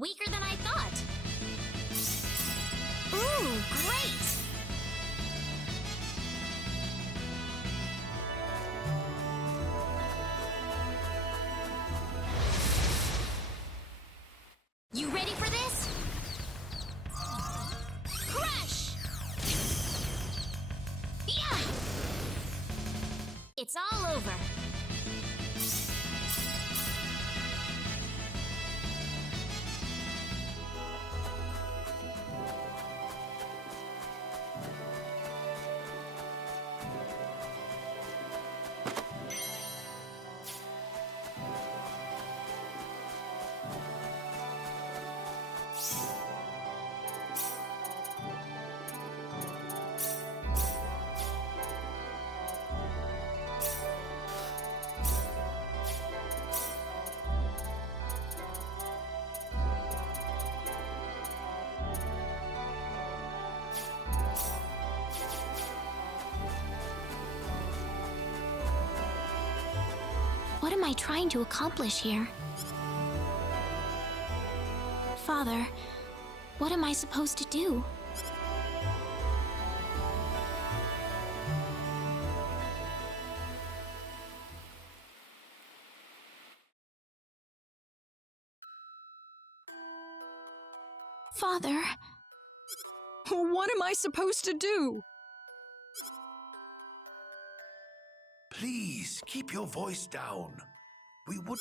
Weaker than I thought. Ooh, great! You ready for this? Crush! Yeah! It's all over. What am I trying to accomplish here? Father, what am I supposed to do? Father... What am I supposed to do? Please, keep your voice down. We would...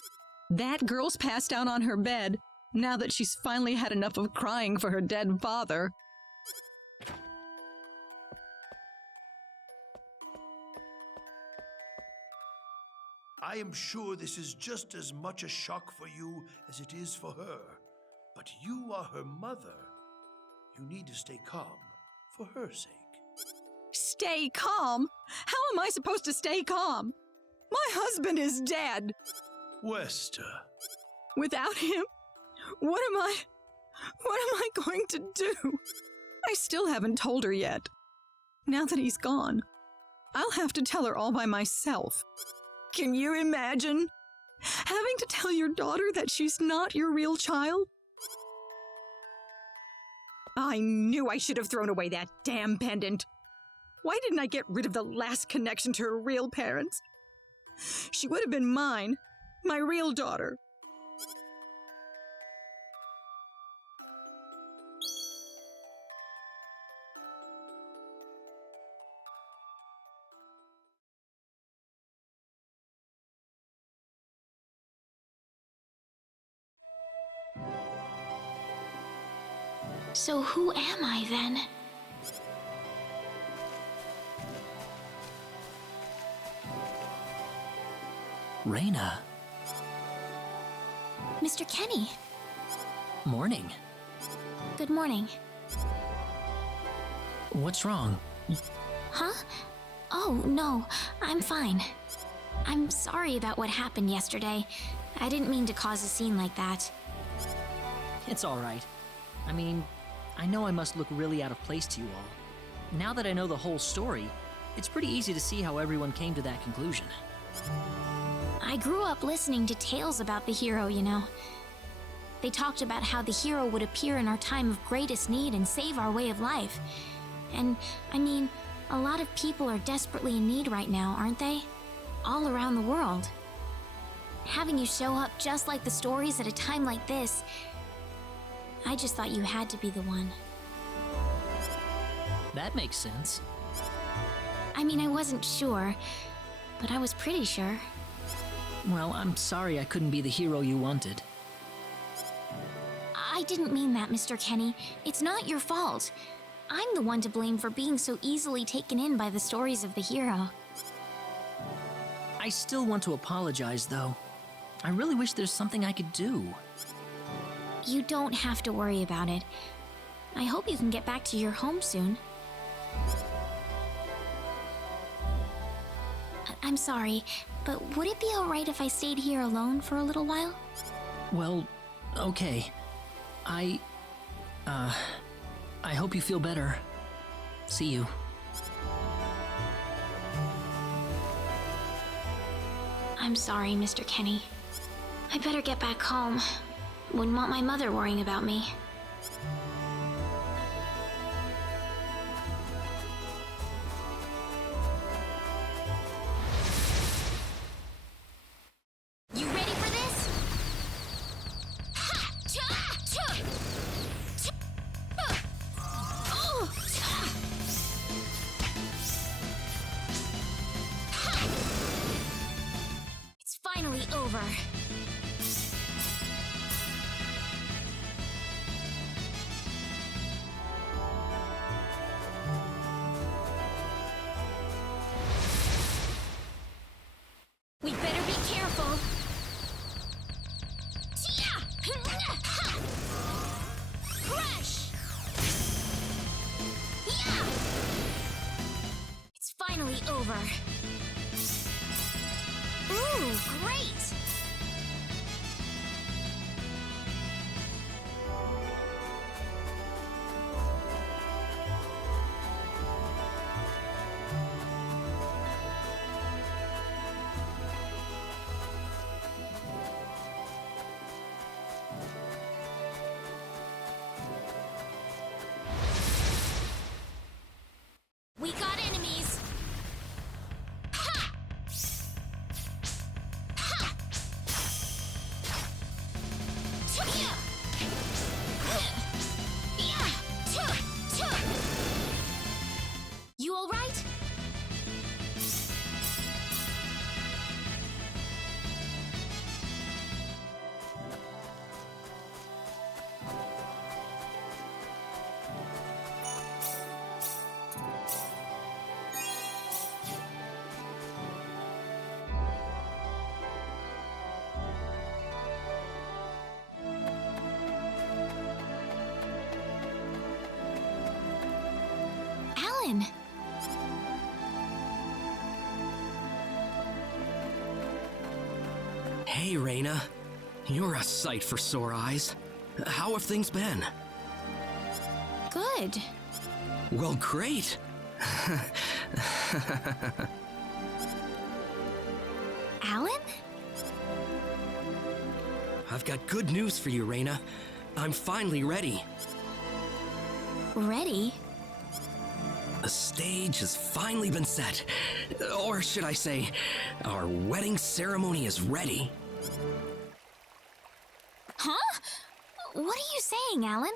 That girl's passed out on her bed, now that she's finally had enough of crying for her dead father. I am sure this is just as much a shock for you as it is for her. But you are her mother. You need to stay calm for her sake. Stay calm? How am I supposed to stay calm? My husband is dead. Wester. Without him, what am I going to do? I still haven't told her yet. Now that he's gone, I'll have to tell her all by myself. Can you imagine having to tell your daughter that she's not your real child? I knew I should have thrown away that damn pendant. Why didn't I get rid of the last connection to her real parents? She would have been mine, my real daughter. So who am I then? Rena. Mr. Kenny. Morning. Good morning. What's wrong? Huh? Oh, no, I'm fine. I'm sorry about what happened yesterday. I didn't mean to cause a scene like that. It's all right. I mean, I know I must look really out of place to you all. Now that I know the whole story, it's pretty easy to see how everyone came to that conclusion. I grew up listening to tales about the hero, you know. They talked about how the hero would appear in our time of greatest need and save our way of life. And, I mean, a lot of people are desperately in need right now, aren't they? All around the world. Having you show up just like the stories at a time like this, I just thought you had to be the one. That makes sense. I mean, I wasn't sure, but I was pretty sure. Well, I'm sorry I couldn't be the hero you wanted. I didn't mean that, Mr. Kenny. It's not your fault. I'm the one to blame for being so easily taken in by the stories of the hero. I still want to apologize, though. I really wish there's something I could do. You don't have to worry about it. I hope you can get back to your home soon. I'm sorry, but would it be alright if I stayed here alone for a little while? Well, okay. I hope you feel better. See you. I'm sorry, Mr. Kenny. I better get back home. Wouldn't want my mother worrying about me. You ready for this? Ha! Cha! Cha! Cha! Oh! Ha! It's finally over. We better be careful. Crush! Yeah! It's finally over. Ooh, great! We got enemies! Ha! Ha! Cha-ya! Yeah! Cha! You all right? Alan! Hey, Rena. You're a sight for sore eyes. How have things been? Good. Well, great. Alan? I've got good news for you, Rena. I'm finally ready. Ready? The stage has finally been set. Or should I say, our wedding ceremony is ready. Huh? What are you saying, Alan?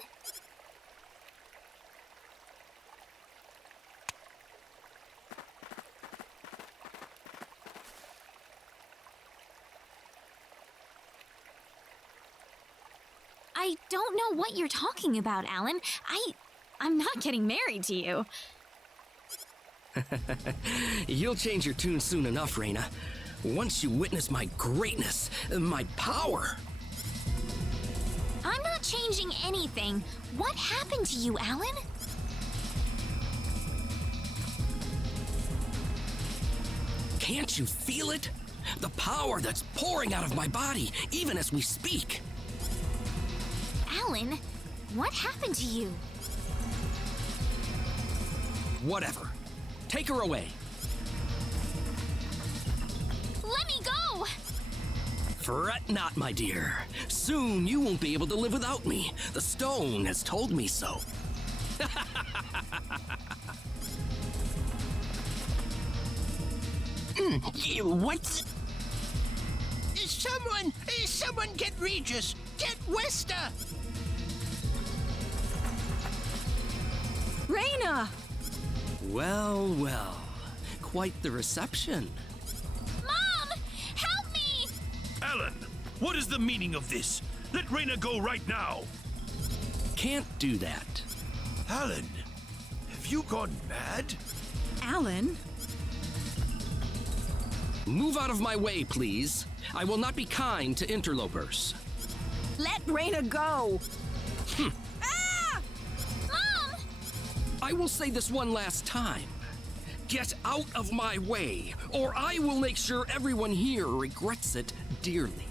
I don't know what you're talking about, Alan. I'm not getting married to you. You'll change your tune soon enough, Rena. Once you witness my greatness, my power. I'm not changing anything. What happened to you, Alan? Can't you feel it? The power that's pouring out of my body, even as we speak. Alan, what happened to you? Whatever. Take her away. Let me go! Fret not, my dear. Soon you won't be able to live without me. The stone has told me so. What? Someone get Regis! Get Wester! Rena! Well, well. Quite the reception. Mom! Help me! Alan, what is the meaning of this? Let Rena go right now! Can't do that. Alan, have you gone mad? Alan? Move out of my way, please. I will not be kind to interlopers. Let Rena go! Ah! Mom! I will say this one last time. Get out of my way, or I will make sure everyone here regrets it dearly.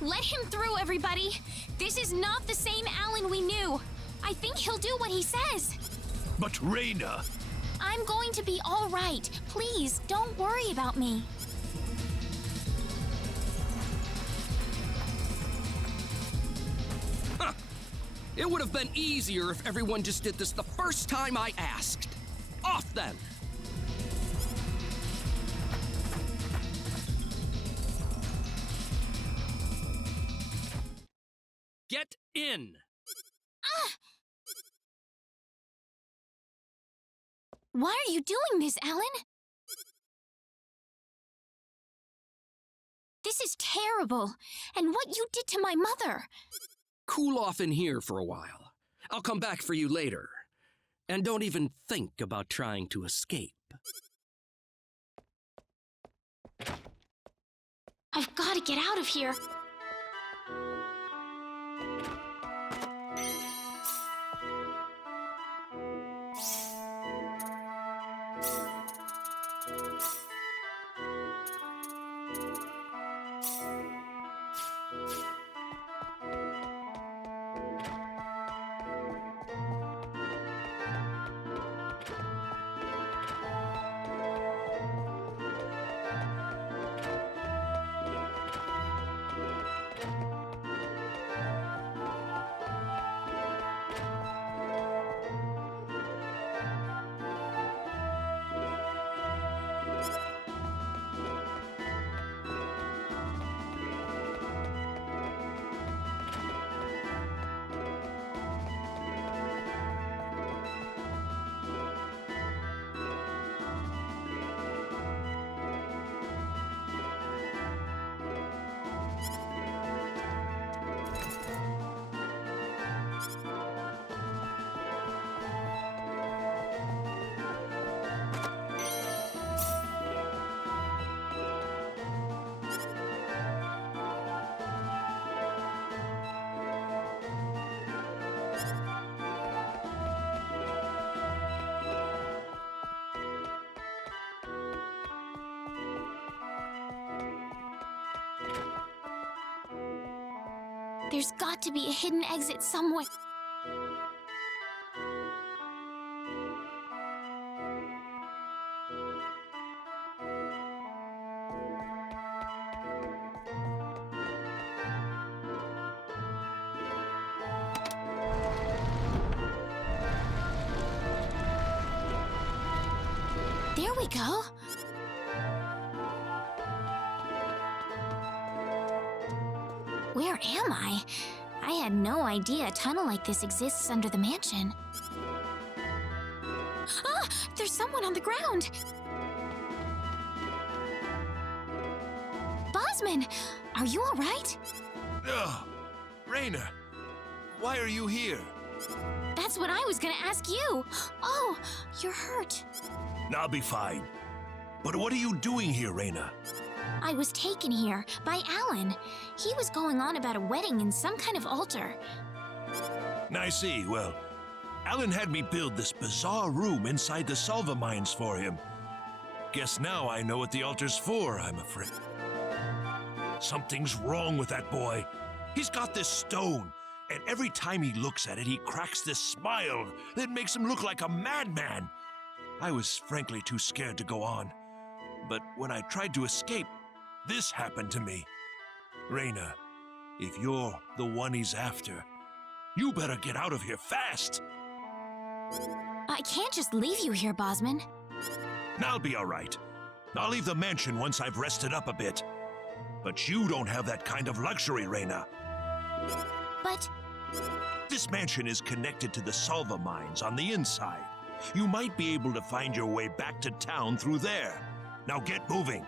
Let him through, everybody! This is not the same Alan we knew. I think he'll do what he says. But Rena... I'm going to be all right. Please, don't worry about me. It would have been easier if everyone just did this the first time I asked. Off then! Get in! Why are you doing this, Alan? This is terrible. And what you did to my mother. Cool off in here for a while. I'll come back for you later. And don't even think about trying to escape. I've got to get out of here. There's got to be a hidden exit somewhere. There we go. Where am I? I had no idea a tunnel like this exists under the mansion. Ah! There's someone on the ground! Bosman! Are you alright? Ugh! Rena! Why are you here? That's what I was gonna ask you! Oh, you're hurt. I'll be fine. But what are you doing here, Rena? I was taken here by Alan. He was going on about a wedding in some kind of altar. I see. Well, Alan had me build this bizarre room inside the Salva mines for him. Guess now I know what the altar's for, I'm afraid. Something's wrong with that boy. He's got this stone, and every time he looks at it, he cracks this smile that makes him look like a madman. I was frankly too scared to go on. But when I tried to escape, this happened to me. Rena, if you're the one he's after, you better get out of here fast. I can't just leave you here, Bosman. I'll be all right. I'll leave the mansion once I've rested up a bit. But you don't have that kind of luxury, Rena. But This mansion is connected to the Salva mines on the inside. You might be able to find your way back to town through there. Now get moving.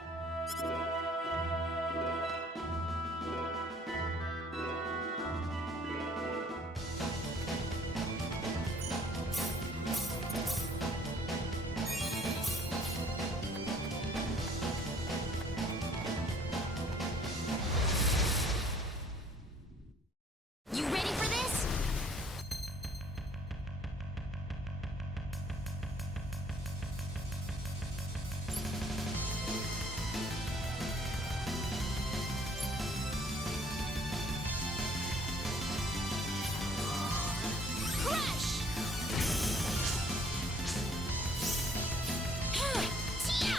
you ready for this? Crash! Tia!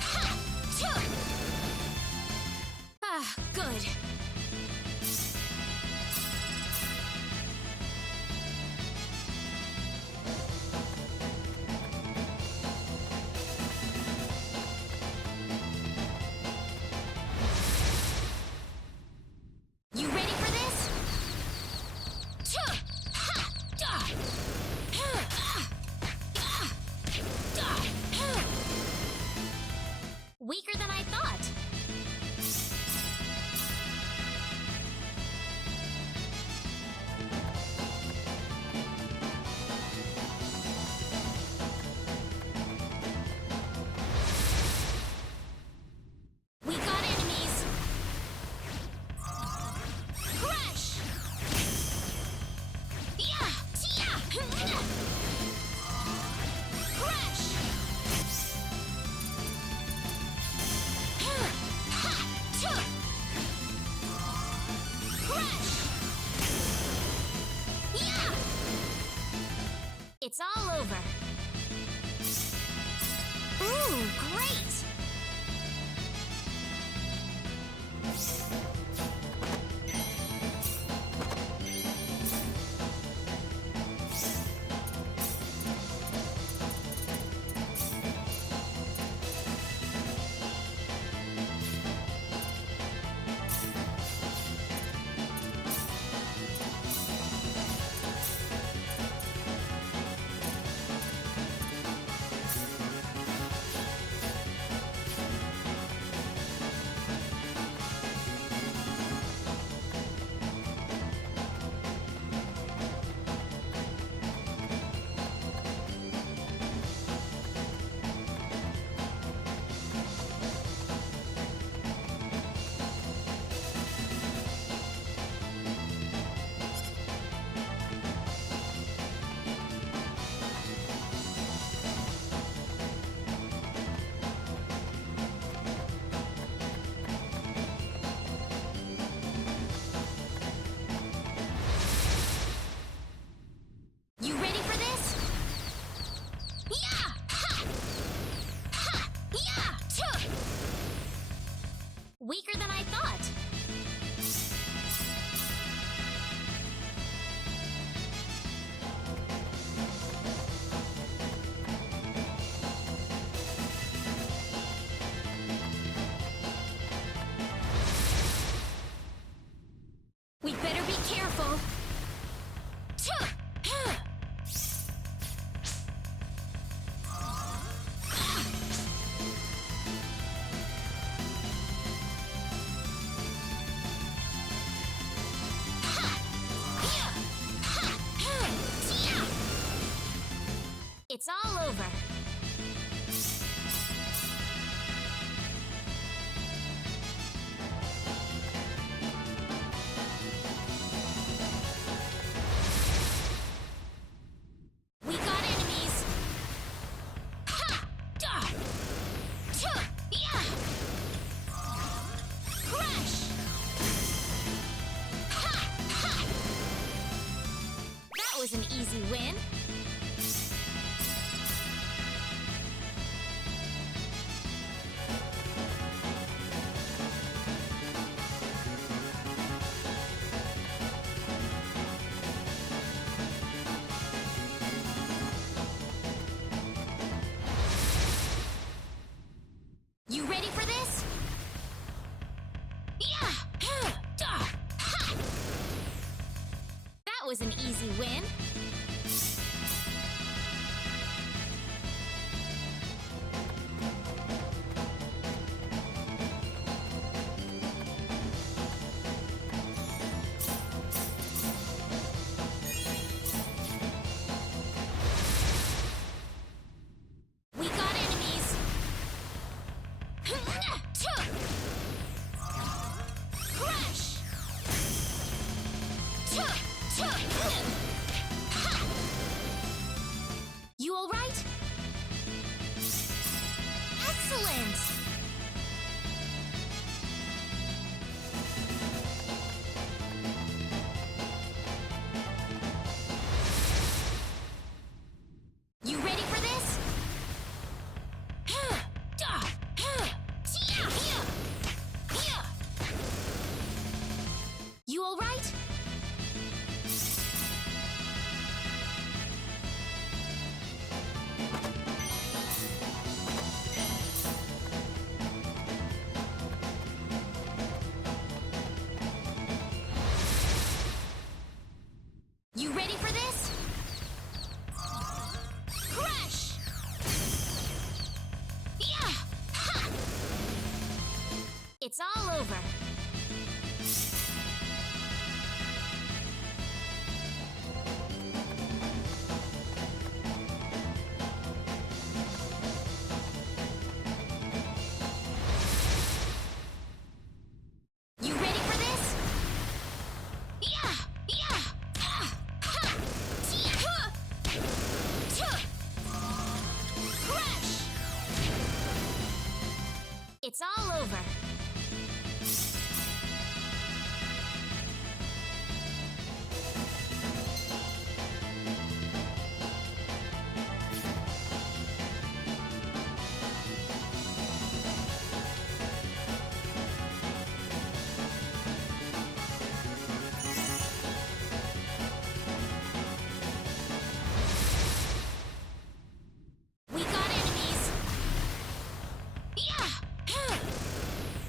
Ha! Choo! Ah, good. was an easy win. We got enemies. Crash! You all right? Excellent! You ready for this? You all right? You ready for this? Crash! Yeah! Ha! It's all over. You ready for this? Yeah! Yeah! Ha! Ha! Tia! Tia! Crash! It's all over. We got enemies. Yeah! Ha!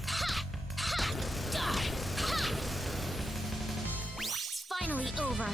Ha! Ha! Da! Ha! It's finally over.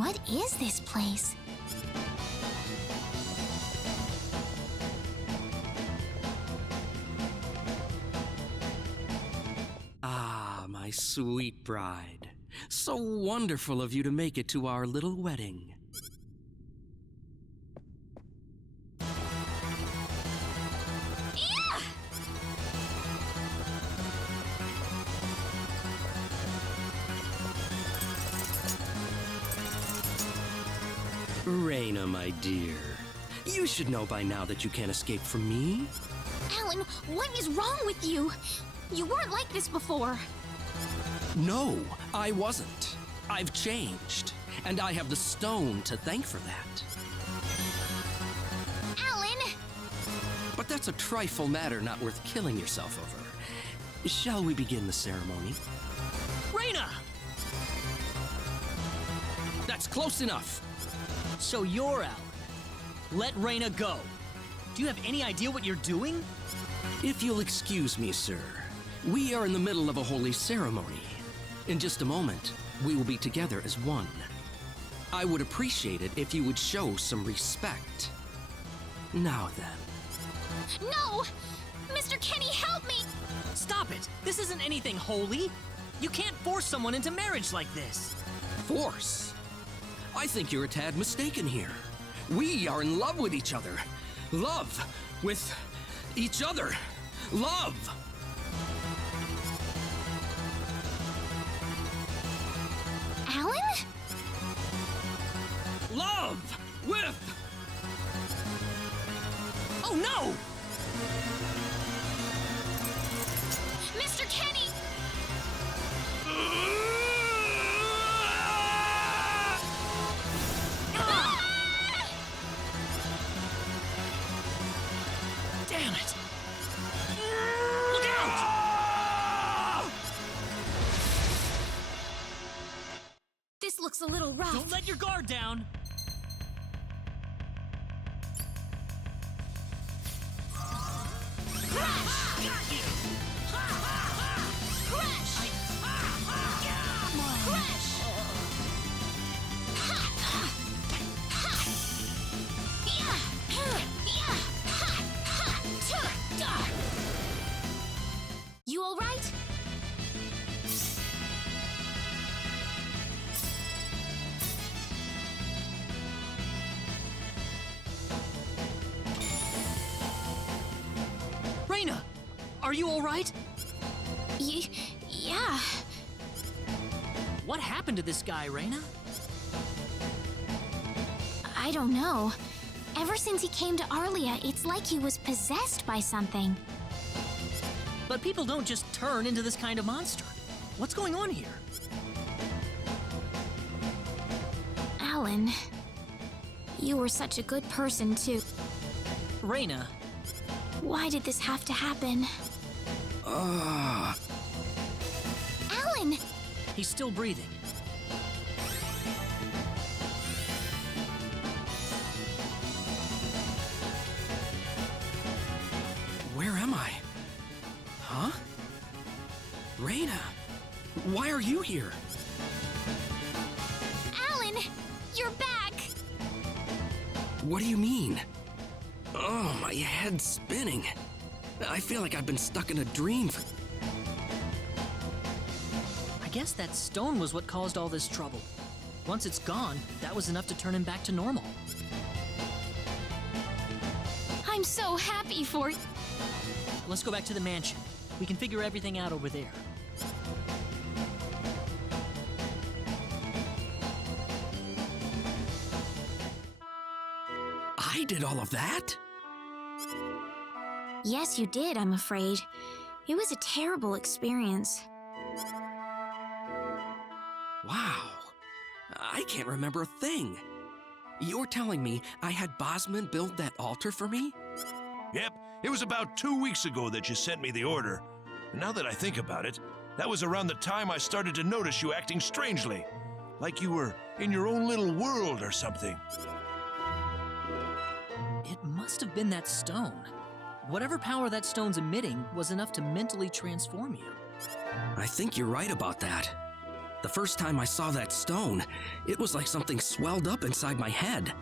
What is this place? Ah, my sweet bride. So wonderful of you to make it to our little wedding. Rena, my dear. You should know by now that you can't escape from me. Alan, what is wrong with you? You weren't like this before. No, I wasn't. I've changed, and I have the stone to thank for that. Alan! But that's a trifle matter not worth killing yourself over. Shall we begin the ceremony? Rena! That's close enough. So you're out. Let Rena go. Do you have any idea what you're doing? If you'll excuse me, sir, we are in the middle of a holy ceremony. In just a moment, we will be together as one. I would appreciate it if you would show some respect. Now then. No! Mr. Kenny, help me! Stop it! This isn't anything holy. You can't force someone into marriage like this. Force? I think you're a tad mistaken here. We are in love with each other. Love with each other. Love! Alan? Love with... Oh no! Mr. Kenny! Damn it! Look out! This looks a little rough. Don't let your guard down. You all right? Rena, are you all right? Yeah. What happened to this guy, Rena? I don't know. Ever since he came to Arlia, it's like he was possessed by something. But people don't just turn into this kind of monster. What's going on here? Alan, you were such a good person, too. Rena, Why did this have to happen? Alan! he's still breathing. Where am I? Huh? Rena, why are you here? Alan! You're back! What do you mean? Oh, my head's spinning. I feel like I've been stuck in a dream for... I guess that stone was what caused all this trouble. Once it's gone, that was enough to turn him back to normal. I'm so happy for you. Let's go back to the mansion. We can figure everything out over there. I did all of that? Yes, you did, I'm afraid. It was a terrible experience. Wow. I can't remember a thing. You're telling me I had Bosman build that altar for me? Yep, it was about 2 weeks ago that you sent me the order. Now that I think about it, that was around the time I started to notice you acting strangely. Like you were in your own little world or something. It must have been that stone. Whatever power that stone's emitting was enough to mentally transform you. I think you're right about that. The first time I saw that stone, it was like something swelled up inside my head.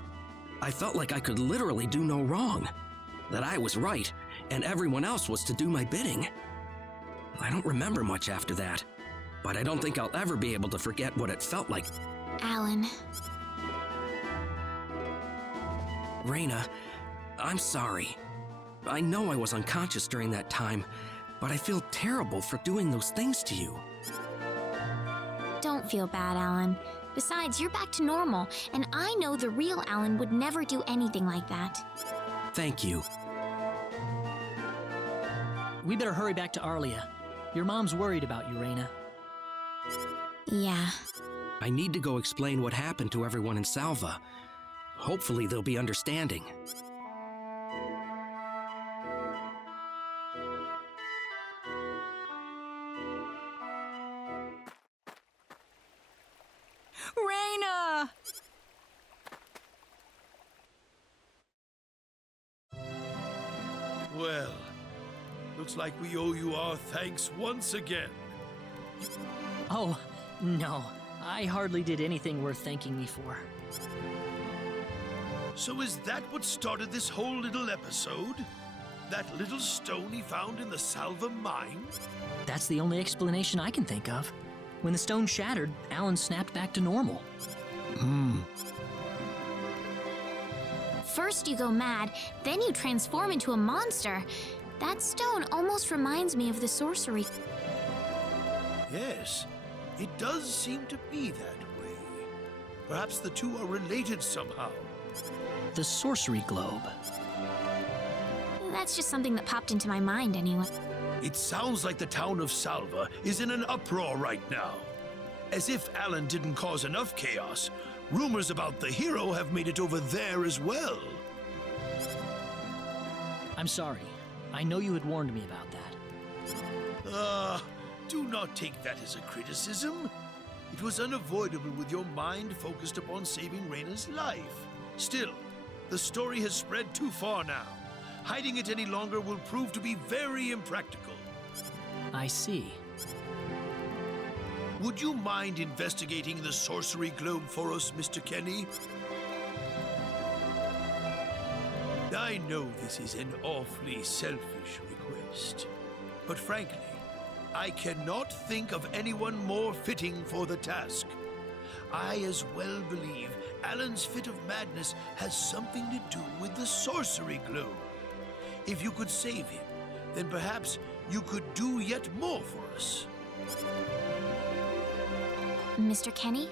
I felt like I could literally do no wrong, that I was right, and everyone else was to do my bidding. I don't remember much after that, but I don't think I'll ever be able to forget what it felt like. Alan. Rena, I'm sorry. I know I was unconscious during that time, but I feel terrible for doing those things to you. Don't feel bad, Alan. Besides, you're back to normal, and I know the real Alan would never do anything like that. Thank you. We better hurry back to Arlia. Your mom's worried about you, Rena. Yeah. I need to go explain what happened to everyone in Salva. Hopefully they'll be understanding. Rena! Well, looks like we owe you our thanks once again. Oh, no. I hardly did anything worth thanking me for. So is that what started this whole little episode? That little stone he found in the Salva mine? That's the only explanation I can think of. When the stone shattered, Alan snapped back to normal. First you go mad, then you transform into a monster. That stone almost reminds me of the sorcery. Yes, it does seem to be that way. Perhaps the two are related somehow. The sorcery globe. That's just something that popped into my mind anyway. It sounds like the town of Salva is in an uproar right now. As if Alan didn't cause enough chaos, rumors about the hero have made it over there as well. I'm sorry. I know you had warned me about that. Do not take that as a criticism. It was unavoidable with your mind focused upon saving Rena's life. Still, the story has spread too far now. Hiding it any longer will prove to be very impractical. I see. Would you mind investigating the sorcery globe for us, Mr. Kenny? I know this is an awfully selfish request, but frankly, I cannot think of anyone more fitting for the task. I as well believe Alan's fit of madness has something to do with the sorcery globe. If you could save him, then perhaps you could do yet more for us. Mr. Kenny?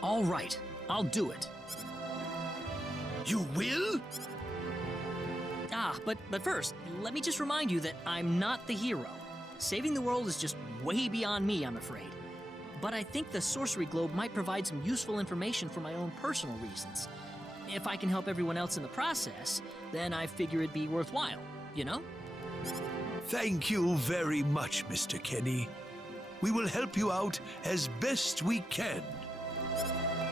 All right, I'll do it. You will? But first, let me just remind you that I'm not the hero. Saving the world is just way beyond me, I'm afraid. But I think the sorcery globe might provide some useful information for my own personal reasons. If I can help everyone else in the process, then I figure it'd be worthwhile, you know? Thank you very much, Mr. Kenny. We will help you out as best we can.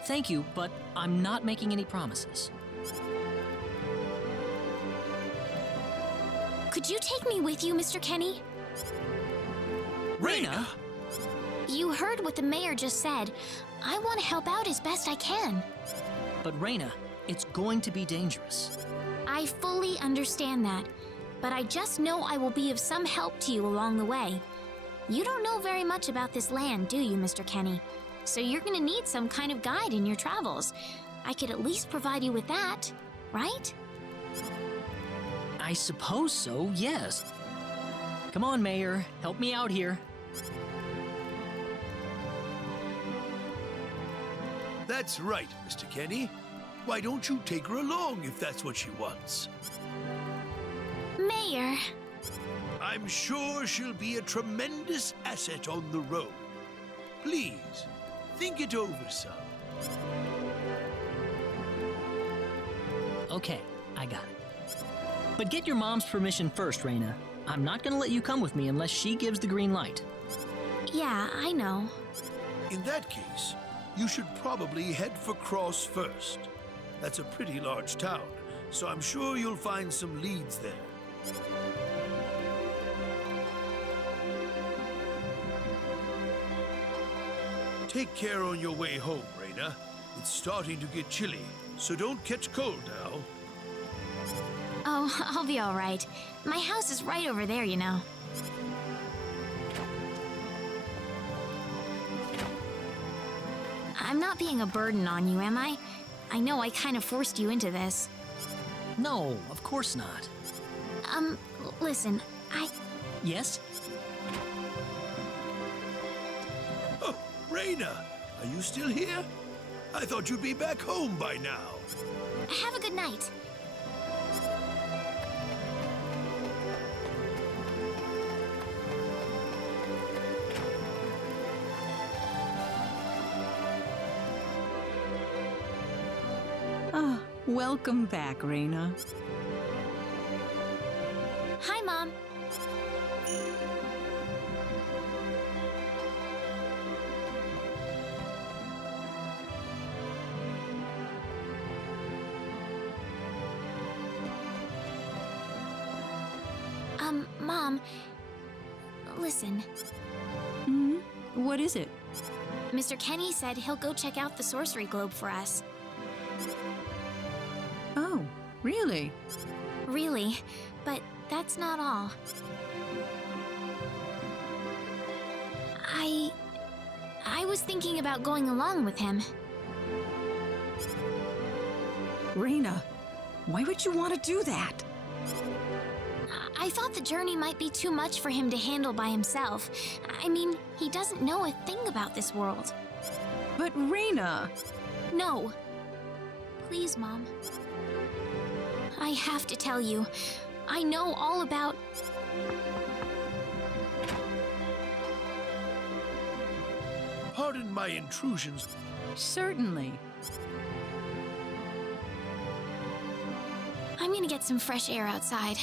Thank you, but I'm not making any promises. Could you take me with you, Mr. Kenny? Rena! You heard what the mayor just said. I want to help out as best I can. But Rena, it's going to be dangerous. I fully understand that, but I just know I will be of some help to you along the way. You don't know very much about this land, do you, Mr. Kenny? So you're going to need some kind of guide in your travels. I could at least provide you with that, right? I suppose so, yes. Come on, Mayor, help me out here. That's right, Mr. Kenny. Why don't you take her along if that's what she wants? Mayor! I'm sure she'll be a tremendous asset on the road. Please, think it over some. Okay, I got it. But get your mom's permission first, Rena. I'm not gonna let you come with me unless she gives the green light. Yeah, I know. In that case, you should probably head for Cross first. That's a pretty large town, so I'm sure you'll find some leads there. Take care on your way home, Rena. It's starting to get chilly, so don't catch cold now. Oh, I'll be all right. My house is right over there, you know. I'm not being a burden on you, am I? I know I kind of forced you into this. No, of course not. Listen, Yes? Oh, Rena, are you still here? I thought you'd be back home by now. Have a good night. Ah, welcome back, Rena. Hi, Mom. Mom, listen. Hmm? What is it? Mr. Kenny said he'll go check out the sorcery globe for us. Oh, really? Really, but that's not all. I was thinking about going along with him. Rena, why would you want to do that? I thought the journey might be too much for him to handle by himself. I mean, he doesn't know a thing about this world. But Rena... No. Please, Mom. I have to tell you, I know all about... Pardon my intrusions. Certainly. I'm gonna get some fresh air outside.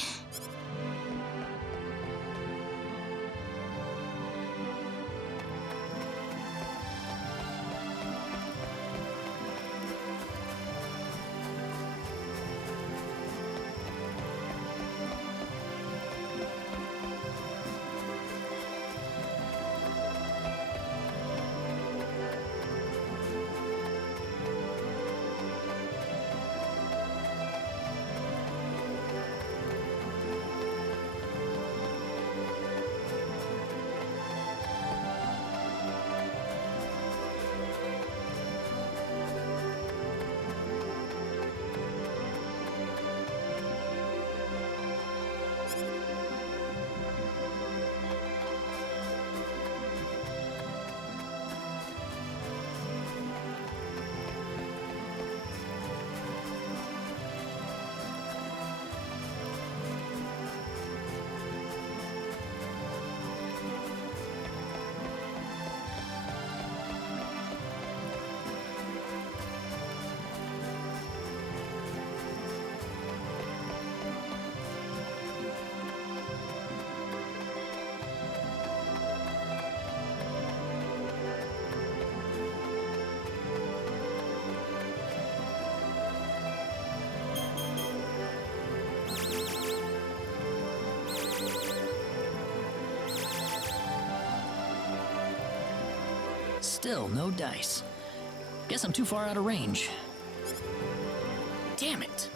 Still no dice. Guess I'm too far out of range. Damn it.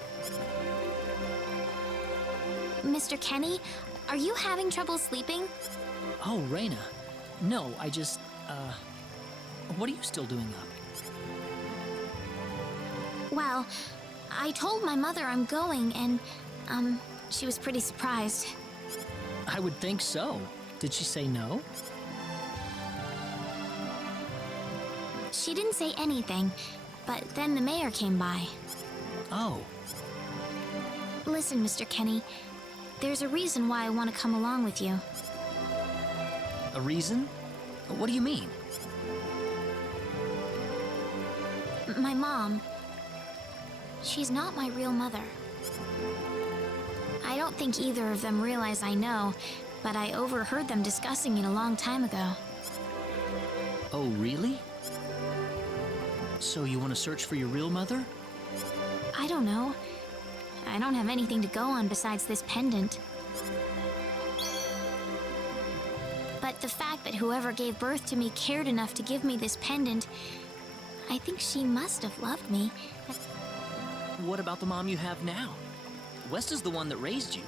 Mr. Kenny, are you having trouble sleeping? Oh, Rena. No, I just, what are you still doing up? Well, I told my mother I'm going and, she was pretty surprised. I would think so. Did she say no? She didn't say anything, but then the mayor came by. Oh, Listen, Mr. Kenny, there's a reason why I want to come along with you. a reason? What do you mean? My mom, she's not my real mother. I don't think either of them realize I know, but I overheard them discussing it a long time ago. Oh, really? So you want to search for your real mother? I don't know. I don't have anything to go on besides this pendant. But the fact that whoever gave birth to me cared enough to give me this pendant, I think she must have loved me. What about the mom you have now? Westa's the one that raised you.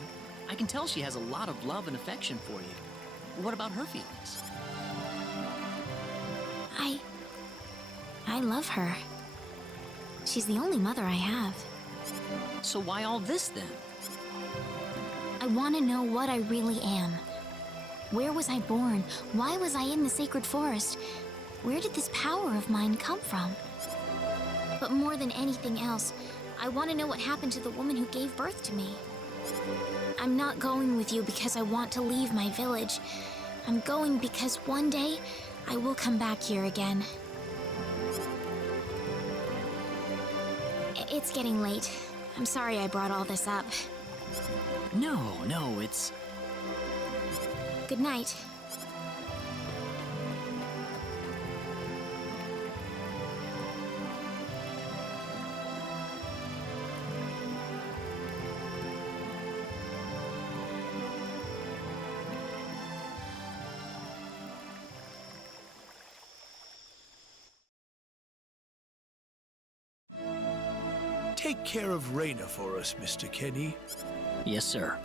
I can tell she has a lot of love and affection for you. What about her feelings? I love her. She's the only mother I have. So why all this then? I want to know what I really am. Where was I born? Why was I in the sacred forest? Where did this power of mine come from? But more than anything else, I want to know what happened to the woman who gave birth to me. I'm not going with you because I want to leave my village. I'm going because one day I will come back here again. It's getting late. I'm sorry I brought all this up. No, it's... Good night. Take care of Rena for us, Mr. Kenny. Yes, sir.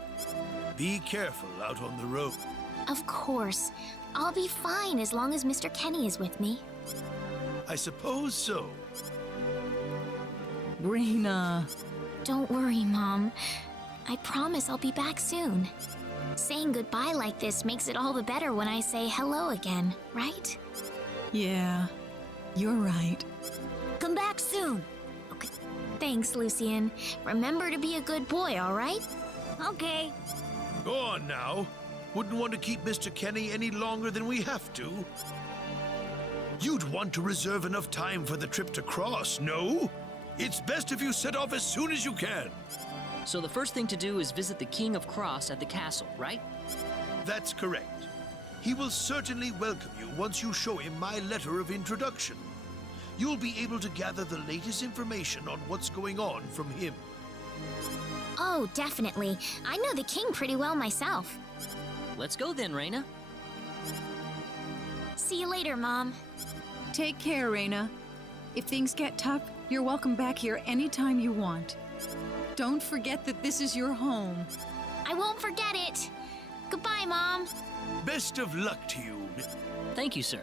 Be careful out on the road. Of course. I'll be fine as long as Mr. Kenny is with me. I suppose so. Rena. Don't worry, Mom. I promise I'll be back soon. Saying goodbye like this makes it all the better when I say hello again, right? Yeah, you're right. Come back soon. Okay. Thanks, Lucien. Remember to be a good boy, all right? Okay. Go on now. Wouldn't want to keep Mr. Kenny any longer than we have to. You'd want to reserve enough time for the trip to Cross, no? It's best if you set off as soon as you can. So the first thing to do is visit the King of Cross at the castle, right? That's correct. He will certainly welcome you once you show him my letter of introduction. You'll be able to gather the latest information on what's going on from him. Oh, definitely. I know the king pretty well myself. Let's go then, Rena. See you later, Mom. Take care, Rena. If things get tough, you're welcome back here anytime you want. Don't forget that this is your home. I won't forget it. Goodbye, Mom. Best of luck to you. Thank you, sir.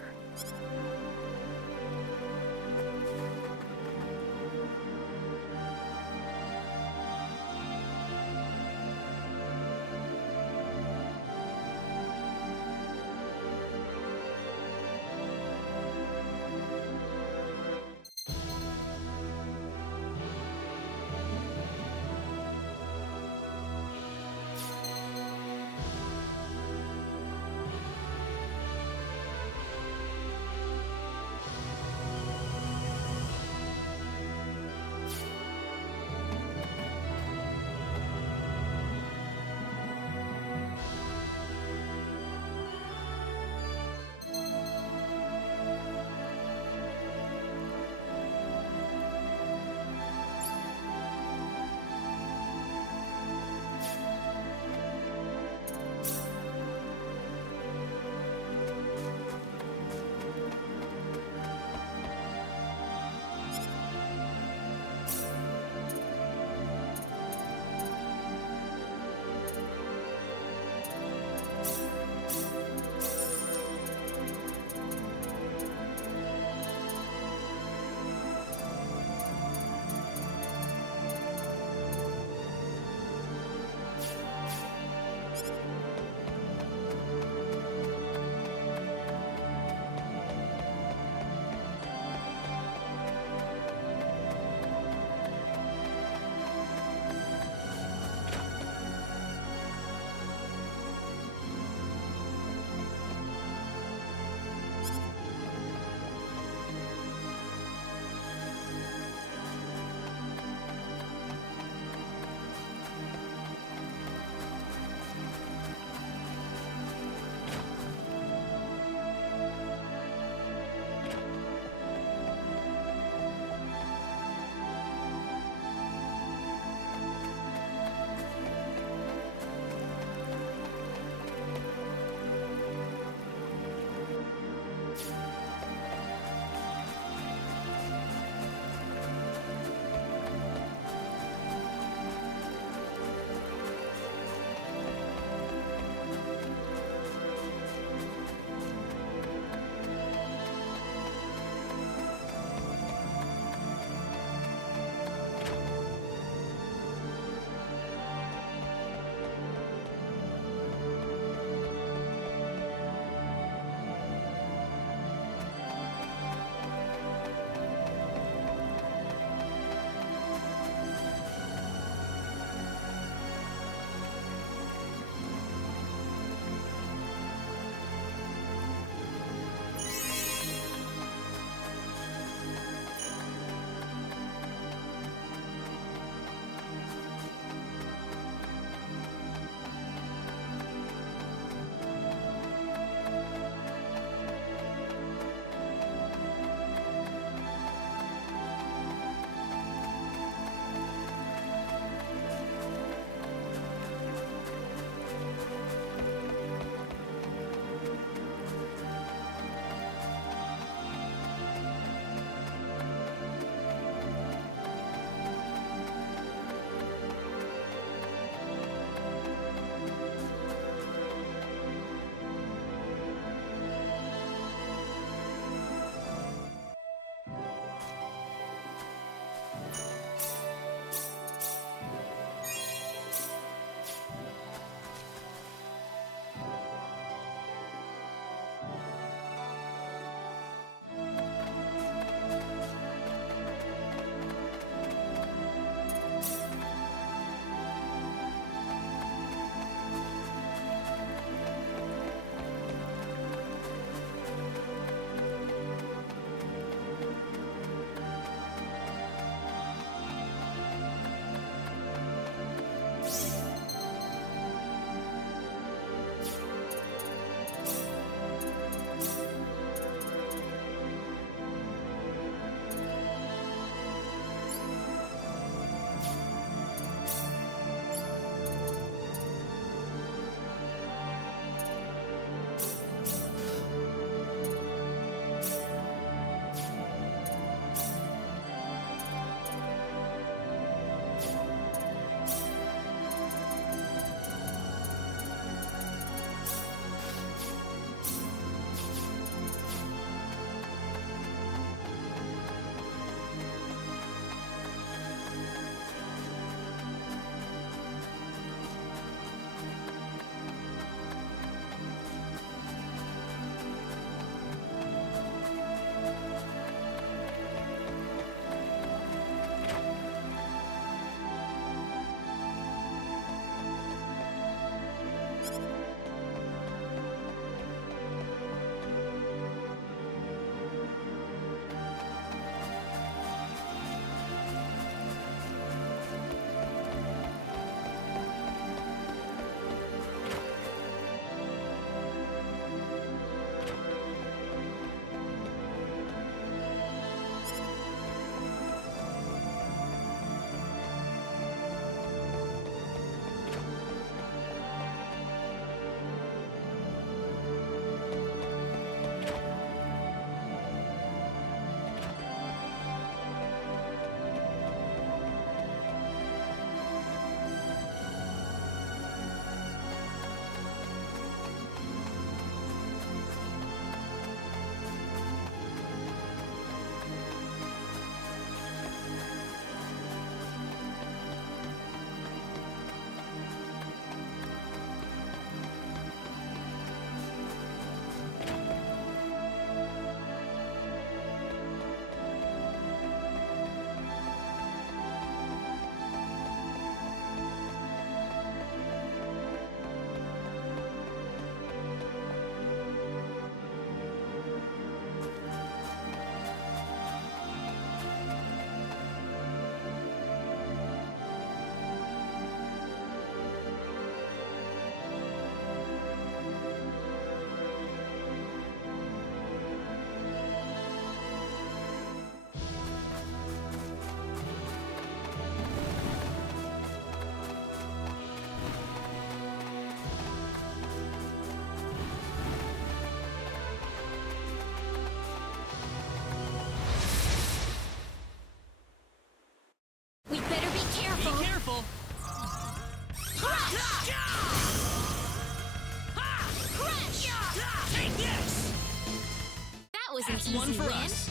Crush! Take this! That was an That's easy one for win. us.